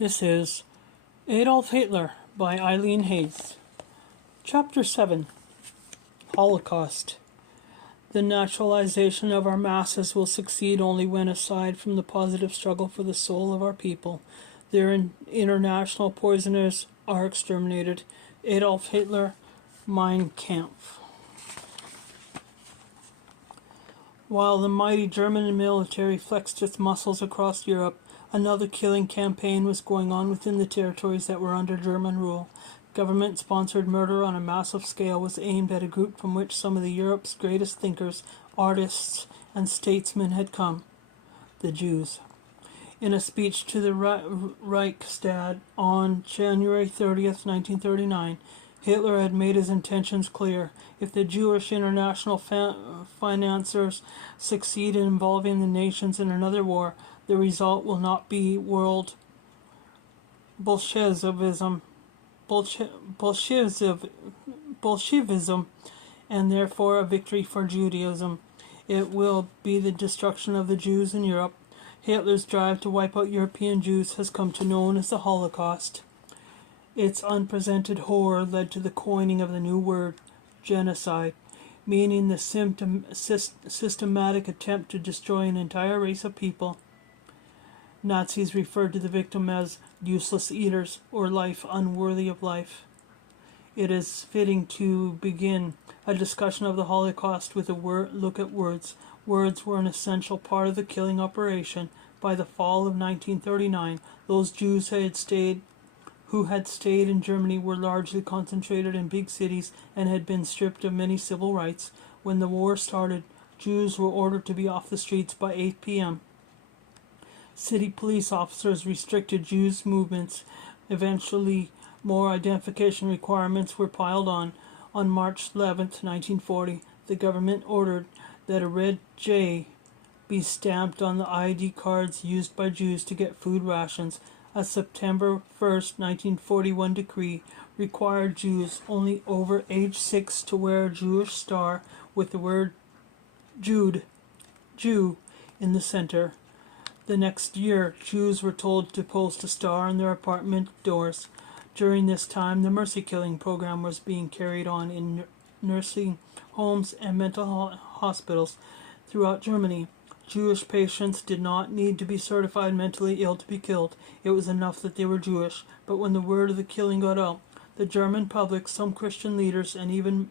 This is Adolf Hitler by Eileen Hayes. Chapter 7. Holocaust. The naturalization of our masses will succeed only when, aside from the positive struggle for the soul of our people, their international poisoners are exterminated. Adolf Hitler, Mein Kampf. While the mighty German military flexed its muscles across Europe, another killing campaign was going on within the territories that were under German rule. Government-sponsored murder on a massive scale was aimed at a group from which some of Europe's greatest thinkers, artists, and statesmen had come: the Jews. In a speech to the Reichstag on January 30th, 1939, Hitler had made his intentions clear. If the Jewish international financiers succeed in involving the nations in another war, the result will not be world Bolshevism, and therefore a victory for Judaism. It will be the destruction of the Jews in Europe. Hitler's drive to wipe out European Jews has come to be known as the Holocaust. Its unprecedented horror led to the coining of the new word, genocide, meaning the systematic attempt to destroy an entire race of people. Nazis referred to the victim as useless eaters, or life unworthy of life. It is fitting to begin a discussion of the Holocaust with a look at words. Words were an essential part of the killing operation. By the fall of 1939, those Jews who had stayed in Germany were largely concentrated in big cities and had been stripped of many civil rights. When the war started, Jews were ordered to be off the streets by 8 p.m. City police officers restricted Jews' movements. Eventually, more identification requirements were piled on. On March 11, 1940, the government ordered that a red J be stamped on the ID cards used by Jews to get food rations. A September 1st, 1941 decree required Jews only over age 6 to wear a Jewish star with the word Jew, in the center. The next year, Jews were told to post a star on their apartment doors. During this time, the mercy killing program was being carried on in nursing homes and mental hospitals throughout Germany. Jewish patients did not need to be certified mentally ill to be killed. It was enough that they were Jewish. But when the word of the killing got out, the German public, some Christian leaders, and even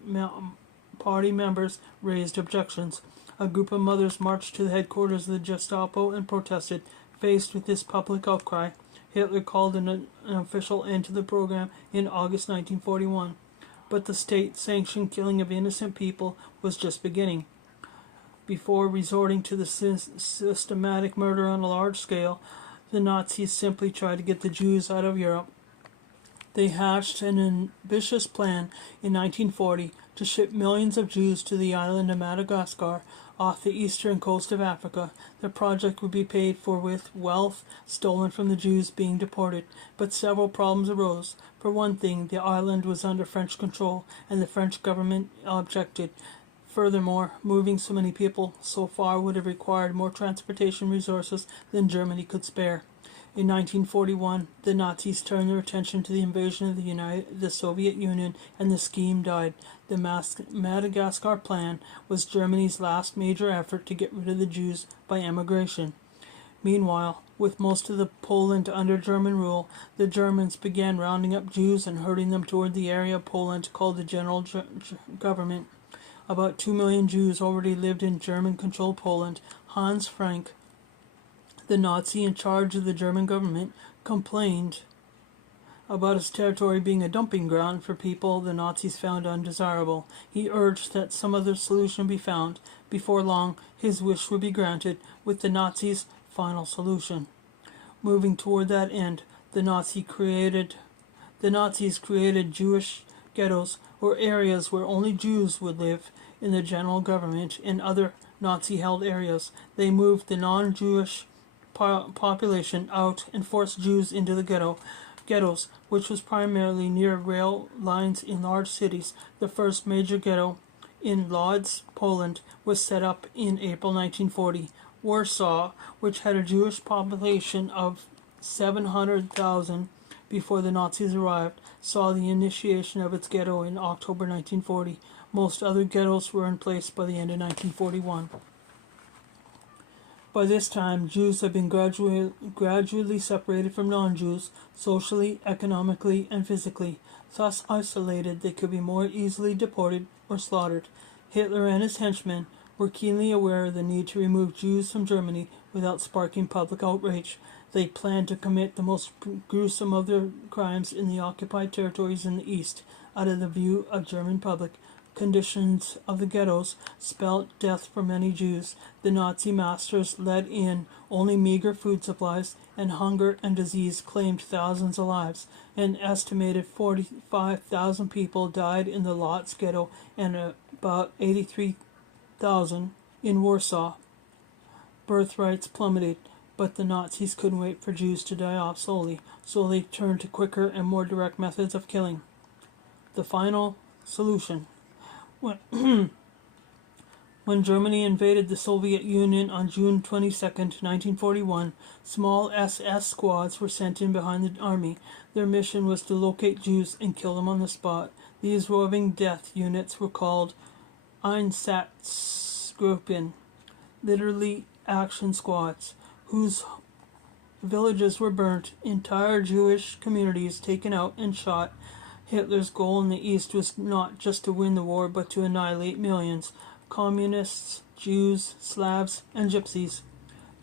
party members raised objections. A group of mothers marched to the headquarters of the Gestapo and protested. Faced with this public outcry, Hitler called an official end to the program in August 1941. But the state-sanctioned killing of innocent people was just beginning. Before resorting to the systematic murder on a large scale, the Nazis simply tried to get the Jews out of Europe. They hatched an ambitious plan in 1940 to ship millions of Jews to the island of Madagascar off the eastern coast of Africa. The project would be paid for with wealth stolen from the Jews being deported, but several problems arose. For one thing, the island was under French control, and the French government objected. Furthermore, moving so many people so far would have required more transportation resources than Germany could spare. In 1941, the Nazis turned their attention to the invasion of the Soviet Union, and the scheme died. The Madagascar plan was Germany's last major effort to get rid of the Jews by emigration. Meanwhile, with most of the Poland under German rule, the Germans began rounding up Jews and herding them toward the area of Poland called the General Government. About 2 million Jews already lived in German-controlled Poland. Hans Frank, the Nazi in charge of the German government, complained about his territory being a dumping ground for people the Nazis found undesirable. He urged that some other solution be found. Before long, his wish would be granted, with the Nazis' final solution. Moving toward that end, the Nazis created Jewish ghettos, or areas where only Jews would live, in the general government and other Nazi-held areas. They moved the non-Jewish population out and forced Jews into the ghettos, which was primarily near rail lines in large cities. The first major ghetto, in Lodz, Poland, was set up in April 1940. Warsaw, which had a Jewish population of 700,000 before the Nazis arrived, saw the initiation of its ghetto in October 1940. Most other ghettos were in place by the end of 1941. By this time, Jews had been gradually separated from non-Jews, socially, economically, and physically. Thus isolated, they could be more easily deported or slaughtered. Hitler and his henchmen were keenly aware of the need to remove Jews from Germany without sparking public outrage. They planned to commit the most gruesome of their crimes in the occupied territories in the East, out of the view of German public. Conditions of the ghettos spelt death for many Jews. The Nazi masters let in only meager food supplies, and hunger and disease claimed thousands of lives. An estimated 45,000 people died in the Lodz ghetto and about 83,000 in Warsaw. Birthrights plummeted, but the Nazis couldn't wait for Jews to die off slowly, so they turned to quicker and more direct methods of killing. The final solution. When Germany invaded the Soviet Union on June 22, 1941, small SS squads were sent in behind the army. Their mission was to locate Jews and kill them on the spot. These roving death units were called Einsatzgruppen, literally action squads, whose villages were burnt, entire Jewish communities taken out and shot. Hitler's goal in the East was not just to win the war, but to annihilate millions: communists, Jews, Slavs, and Gypsies.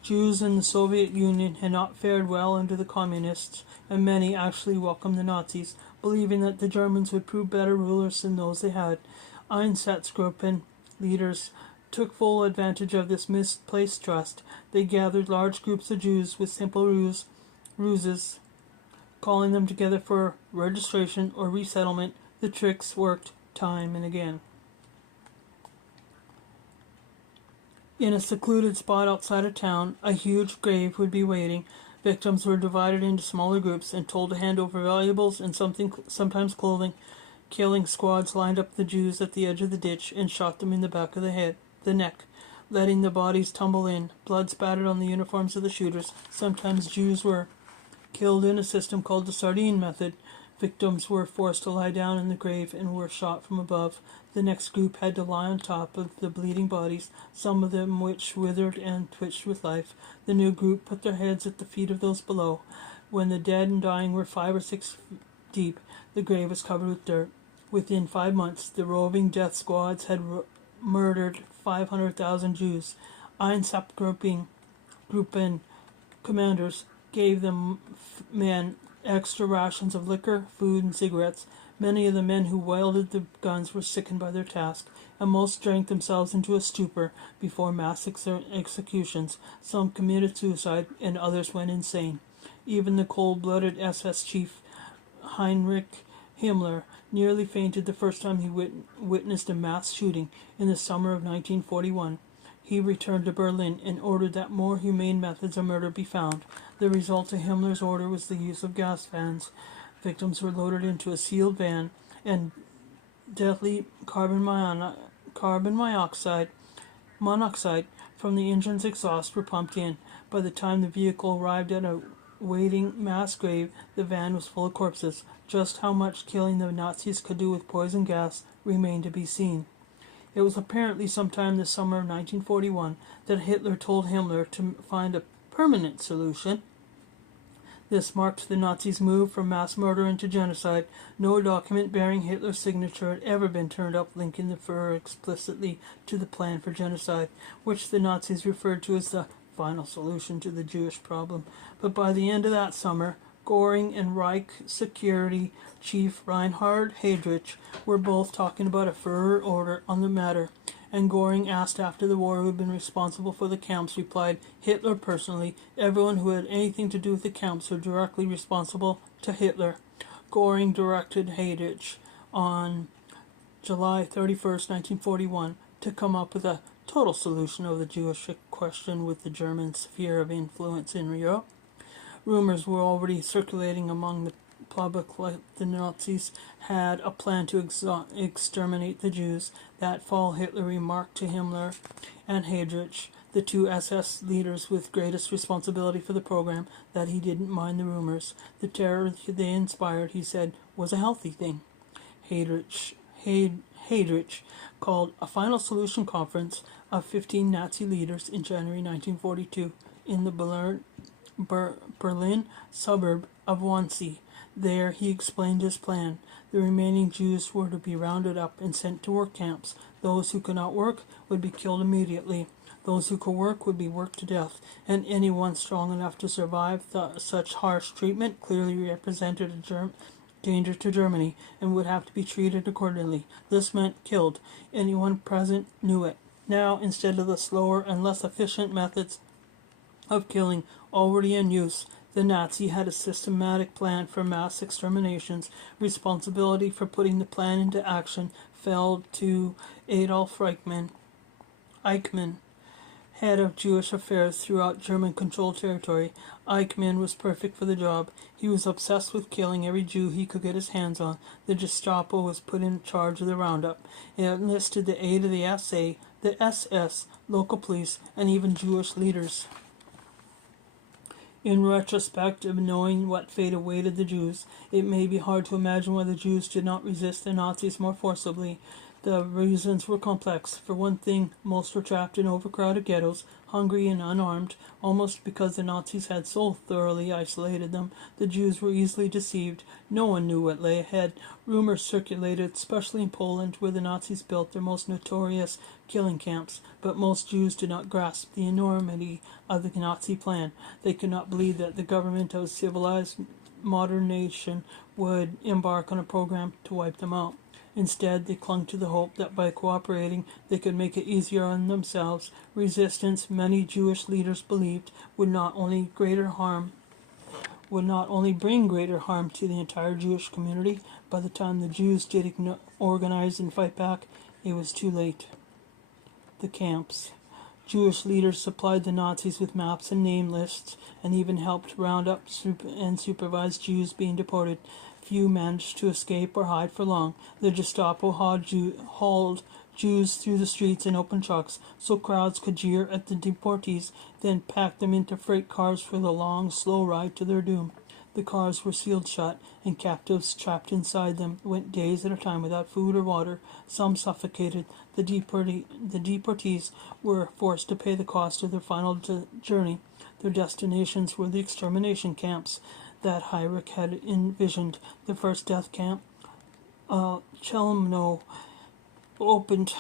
Jews in the Soviet Union had not fared well under the communists, and many actually welcomed the Nazis, believing that the Germans would prove better rulers than those they had. Einsatzgruppen leaders took full advantage of this misplaced trust. They gathered large groups of Jews with simple ruses, calling them together for registration or resettlement. The tricks worked time and again. In a secluded spot outside of town, a huge grave would be waiting. Victims were divided into smaller groups and told to hand over valuables and sometimes clothing. Killing squads lined up the Jews at the edge of the ditch and shot them in the back of the neck, letting the bodies tumble in. Blood spattered on the uniforms of the shooters. Sometimes Jews were killed in a system called the sardine method. Victims were forced to lie down in the grave and were shot from above. The next group had to lie on top of the bleeding bodies, some of them which withered and twitched with life. The new group put their heads at the feet of those below. When the dead and dying were 5 or 6 deep, the grave was covered with dirt. Within 5 months, the roving death squads had murdered 500,000 Jews. Einsatzgruppen commanders gave the men extra rations of liquor, food, and cigarettes. Many of the men who wielded the guns were sickened by their task, and most drank themselves into a stupor before mass executions. Some committed suicide, and others went insane. Even the cold-blooded SS chief Heinrich Himmler nearly fainted the first time he witnessed a mass shooting in the summer of 1941. He returned to Berlin and ordered that more humane methods of murder be found. The result of Himmler's order was the use of gas fans. Victims were loaded into a sealed van, and deadly carbon monoxide from the engine's exhaust were pumped in. By the time the vehicle arrived at a waiting mass grave, the van was full of corpses. Just how much killing the Nazis could do with poison gas remained to be seen. It was apparently sometime this summer of 1941 that Hitler told Himmler to find a permanent solution. This marked the Nazis' move from mass murder into genocide. No document bearing Hitler's signature had ever been turned up linking the Führer explicitly to the plan for genocide, which the Nazis referred to as the final solution to the Jewish problem. But by the end of that summer, Göring and Reich Security Chief Reinhard Heydrich were both talking about a Führer order on the matter, and Göring, asked after the war who had been responsible for the camps, replied, "Hitler personally. Everyone who had anything to do with the camps were directly responsible to Hitler." Göring directed Heydrich on July 31st, 1941, to come up with a total solution of the Jewish question with the German sphere of influence in Europe. Rumors were already circulating among the public that the Nazis had a plan to exterminate the Jews. That fall, Hitler remarked to Himmler and Heydrich the two SS leaders with greatest responsibility for the program, that he didn't mind the rumors. The terror they inspired, he said, was a healthy thing. Heydrich called a final solution conference of 15 Nazi leaders in January 1942 in the Berlin suburb of Wannsee. There he explained his plan. The remaining Jews were to be rounded up and sent to work camps. Those who could not work would be killed immediately. Those who could work would be worked to death, and anyone strong enough to survive such harsh treatment clearly represented a danger to Germany and would have to be treated accordingly. This meant killed. Anyone present knew it. Now, instead of the slower and less efficient methods of killing already in use, the Nazi had a systematic plan for mass exterminations. Responsibility for putting the plan into action fell to Adolf Eichmann, head of Jewish affairs throughout German-controlled territory. Eichmann was perfect for the job. He was obsessed with killing every Jew he could get his hands on. The Gestapo was put in charge of the roundup. It enlisted the aid of the SA, the SS, local police, and even Jewish leaders. In retrospect, of knowing what fate awaited the Jews, it may be hard to imagine why the Jews did not resist the Nazis more forcibly. The reasons were complex. For one thing, most were trapped in overcrowded ghettos, hungry and unarmed, almost because the Nazis had so thoroughly isolated them. The Jews were easily deceived. No one knew what lay ahead. Rumors circulated, especially in Poland, where the Nazis built their most notorious killing camps. But most Jews did not grasp the enormity of the Nazi plan. They could not believe that the government of a civilized modern nation would embark on a program to wipe them out. Instead, they clung to the hope that by cooperating, they could make it easier on themselves. Resistance, many Jewish leaders believed, would not only bring greater harm to the entire Jewish community. By the time the Jews did organize and fight back, it was too late. The camps. Jewish leaders supplied the Nazis with maps and name lists, and even helped round up and supervise Jews being deported. Few managed to escape or hide for long. The Gestapo hauled Jews through the streets in open trucks so crowds could jeer at the deportees, then packed them into freight cars for the long, slow ride to their doom. The cars were sealed shut, and captives trapped inside them went days at a time without food or water. Some suffocated. The deportees were forced to pay the cost of their final journey. Their destinations were the extermination camps that Heinrich had envisioned. The first death camp, Chelmno, opened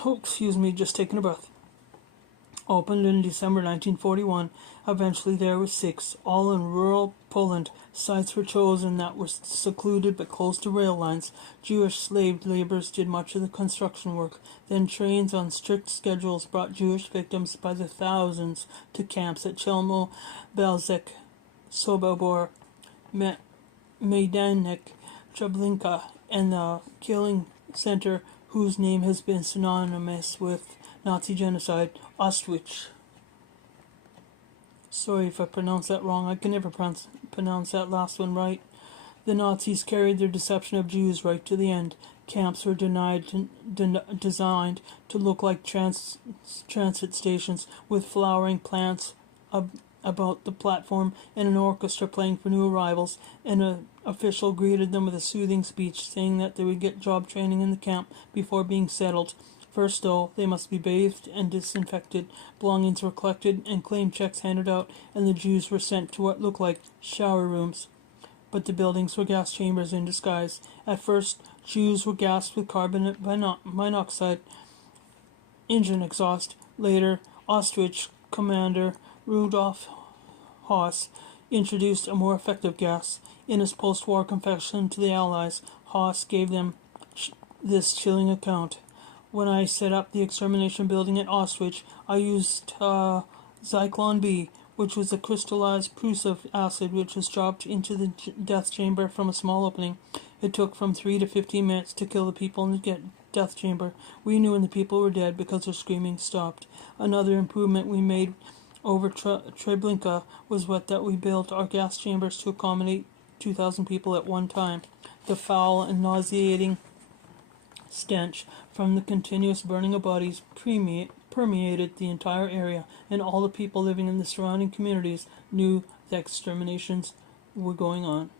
in December 1941. Eventually there were 6, all in rural Poland. Sites were chosen that were secluded but close to rail lines. Jewish slave laborers did much of the construction work. Then trains on strict schedules brought Jewish victims by the thousands to camps at Chelmno, Belzec, Sobibor, Majdanek, Treblinka, and the killing center whose name has been synonymous with Nazi genocide, Auschwitz. Sorry if I pronounced that wrong. I can never pronounce that last one right. The Nazis carried their deception of Jews right to the end. Camps were designed to look like transit stations with flowering plants about the platform and an orchestra playing for new arrivals. An official greeted them with a soothing speech, saying that they would get job training in the camp before being settled. First, though, they must be bathed and disinfected. Belongings were collected and claim checks handed out, and the Jews were sent to what looked like shower rooms. But the buildings were gas chambers in disguise. At first, Jews were gassed with carbon monoxide engine exhaust. Later, Auschwitz commander Rudolf Haas introduced a more effective gas. In his post-war confession to the Allies, Haas gave them this chilling account. When I set up the extermination building at Auschwitz, I used Zyklon B, which was a crystallized prussic acid which was dropped into the death chamber from a small opening. It took from 3 to 15 minutes to kill the people in the death chamber. We knew when the people were dead because their screaming stopped. Another improvement we made over Treblinka was that we built our gas chambers to accommodate 2,000 people at one time. The foul and nauseating stench from the continuous burning of bodies permeated the entire area, and all the people living in the surrounding communities knew that exterminations were going on.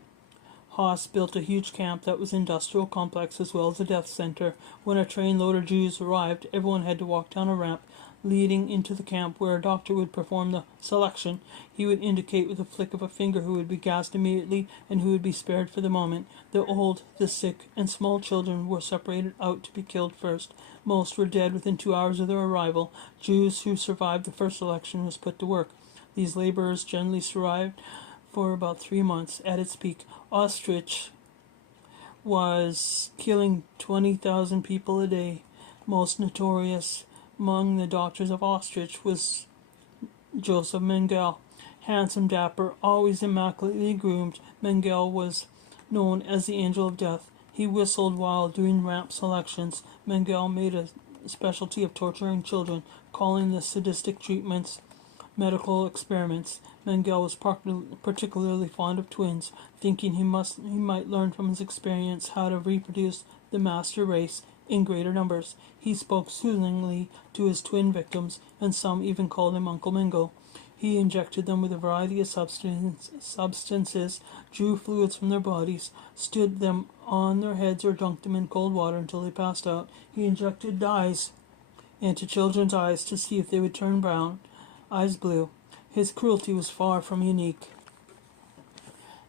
Haas built a huge camp that was an industrial complex as well as a death center. When a trainload of Jews arrived, everyone had to walk down a ramp leading into the camp where a doctor would perform the selection. He would indicate with a flick of a finger who would be gassed immediately and who would be spared for the moment. The old, the sick, and small children were separated out to be killed first. Most were dead within 2 hours of their arrival. Jews who survived the first selection was put to work. These laborers generally survived for about 3 months. At its peak, Auschwitz was killing 20,000 people a day. Most notorious among the doctors of Auschwitz was Joseph Mengele. Handsome, dapper, always immaculately groomed, Mengele was known as the Angel of Death. He whistled while doing ramp selections. Mengele made a specialty of torturing children, calling the sadistic treatments medical experiments. Mengele was particularly fond of twins, thinking he might learn from his experience how to reproduce the master race in greater numbers. He spoke soothingly to his twin victims, and some even called him Uncle Mingo. He injected them with a variety of substances, drew fluids from their bodies, stood them on their heads, or dunked them in cold water until they passed out. He injected dyes into children's eyes to see if they would turn brown, eyes blue. His cruelty was far from unique.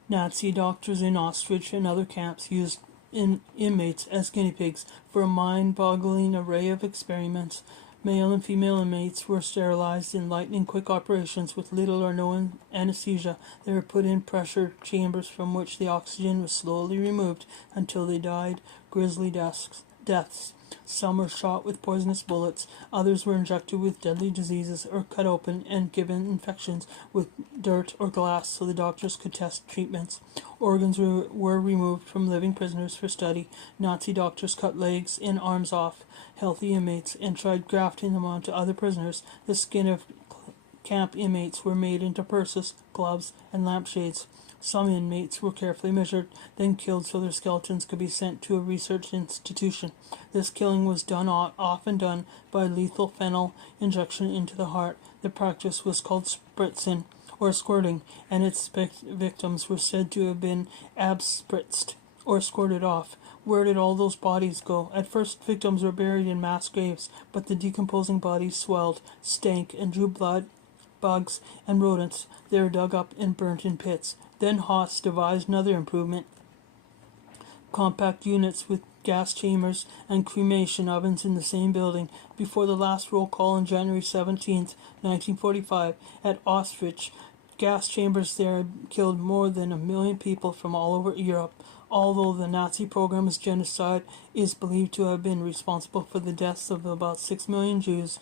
Nazi doctors in Auschwitz and other camps used inmates as guinea pigs for a mind-boggling array of experiments. Male and female inmates were sterilized in lightning-quick operations with little or no anesthesia. They were put in pressure chambers from which the oxygen was slowly removed until they died grisly deaths. Some were shot with poisonous bullets, others were injected with deadly diseases or cut open and given infections with dirt or glass so the doctors could test treatments. Organs were removed from living prisoners for study. Nazi doctors cut legs and arms off healthy inmates and tried grafting them onto other prisoners. The skin of camp inmates were made into purses, gloves, and lampshades. Some inmates were carefully measured, then killed so their skeletons could be sent to a research institution. This killing was often done by lethal fentanyl injection into the heart. The practice was called spritzing, or squirting, and its victims were said to have been abspritzed, or squirted off. Where did all those bodies go? At first, victims were buried in mass graves, but the decomposing bodies swelled, stank, and drew blood, bugs, and rodents. They were dug up and burnt in pits. Then Haas devised another improvement: compact units with gas chambers and cremation ovens in the same building. Before the last roll call on January 17, 1945, at Auschwitz, gas chambers there killed more than 1 million people from all over Europe. Although the Nazi program's genocide is believed to have been responsible for the deaths of about 6 million Jews,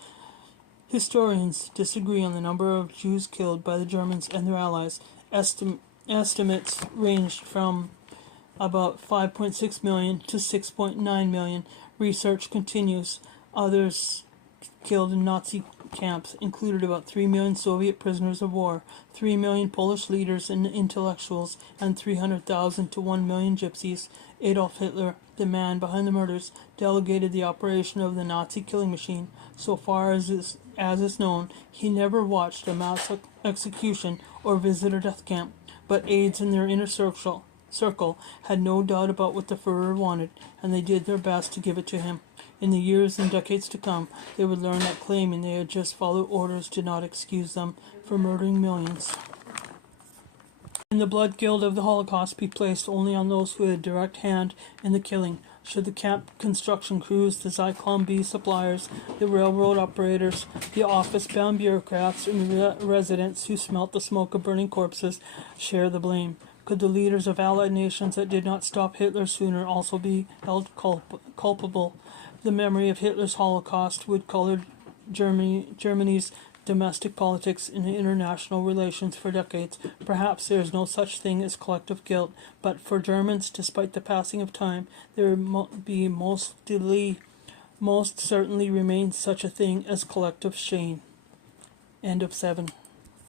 historians disagree on the number of Jews killed by the Germans and their allies. Estimates ranged from about 5.6 million to 6.9 million. Research continues. Others killed in Nazi camps included about 3 million Soviet prisoners of war, 3 million Polish leaders and intellectuals, and 300,000 to 1 million gypsies. Adolf Hitler, the man behind the murders, delegated the operation of the Nazi killing machine. So far as is known, he never watched a mass execution or visited a death camp, but aides in their inner circle had no doubt about what the Führer wanted, and they did their best to give it to him. In the years and decades to come, they would learn that claiming they had just followed orders did not excuse them for murdering millions. And the blood guilt of the Holocaust be placed only on those who had a direct hand in the killing. Should the camp construction crews, the Zyklon B suppliers, the railroad operators, the office-bound bureaucrats, and the residents who smelt the smoke of burning corpses share the blame? Could the leaders of Allied nations that did not stop Hitler sooner also be held culpable? The memory of Hitler's Holocaust would color Germany's domestic politics and international relations for decades. Perhaps there is no such thing as collective guilt, but for Germans, despite the passing of time, there be most certainly remains such a thing as collective shame. End of 7.